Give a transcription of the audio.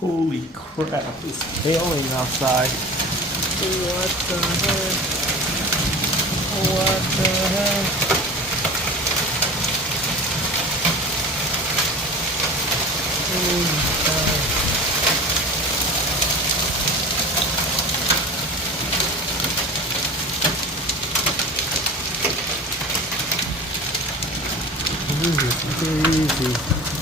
Holy crap, it's hailing outside. What the heck? What the heck? Holy cow. This is crazy.